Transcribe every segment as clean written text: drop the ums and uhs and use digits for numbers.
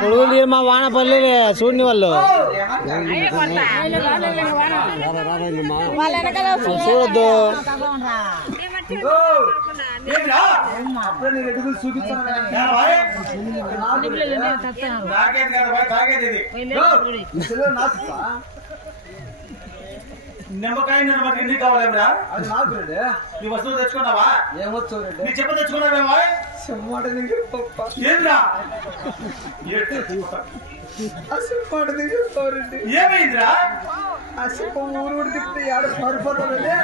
కొడుకులు మా వానపల్లి చూడని వాళ్ళు చూడొద్దు. నిమ్మకాయ ఎన్ని కావాలేమరా? అది నాకు నీ వస్తువులు తెచ్చుకున్నావా? ఏమొచ్చు నీ చెప్ప తెచ్చుకున్నావేమో ఏంద్రా? ఏమైందిరా? ఊరు ఊరు తిప్పితే ఆడ సరిపోతానండి.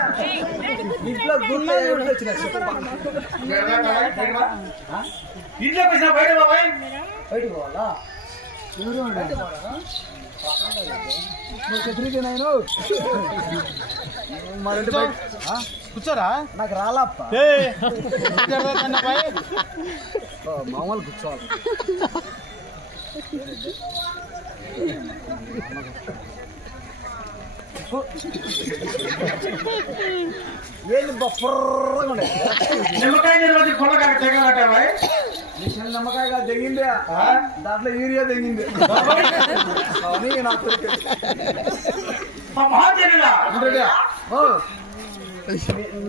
ఇంట్లో ఇంట్లోకి వచ్చిన బయట బాబాయ్ బయటకు పోవాలా? కూర్చోరా? నాకు రాలప్ప మామూలు కూర్చోవాలి. నిమ్మకాయ నిమ్మకాయ తెగింది, దాంట్లో యూరియా తెగింది.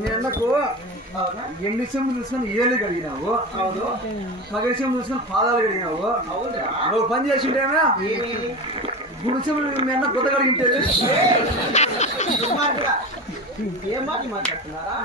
నిన్నకు ఎండి చెంబు చూసుకొని ఏళ్ళు కడిగినావు, మగ చెంబు చూసుకొని పాదాలు కడిగినావు. నువ్వు పని చేసింటేనా గుడి చెంబు నిన్న కొత్త కడిగింటే ఏం మాట మాట్లాడుతున్నారా?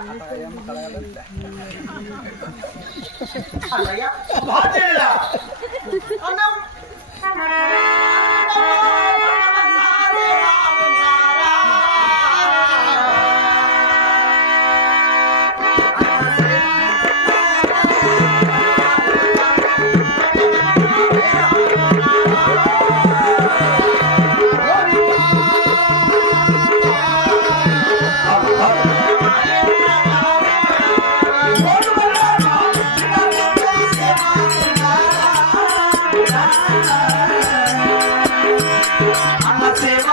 I'm not saying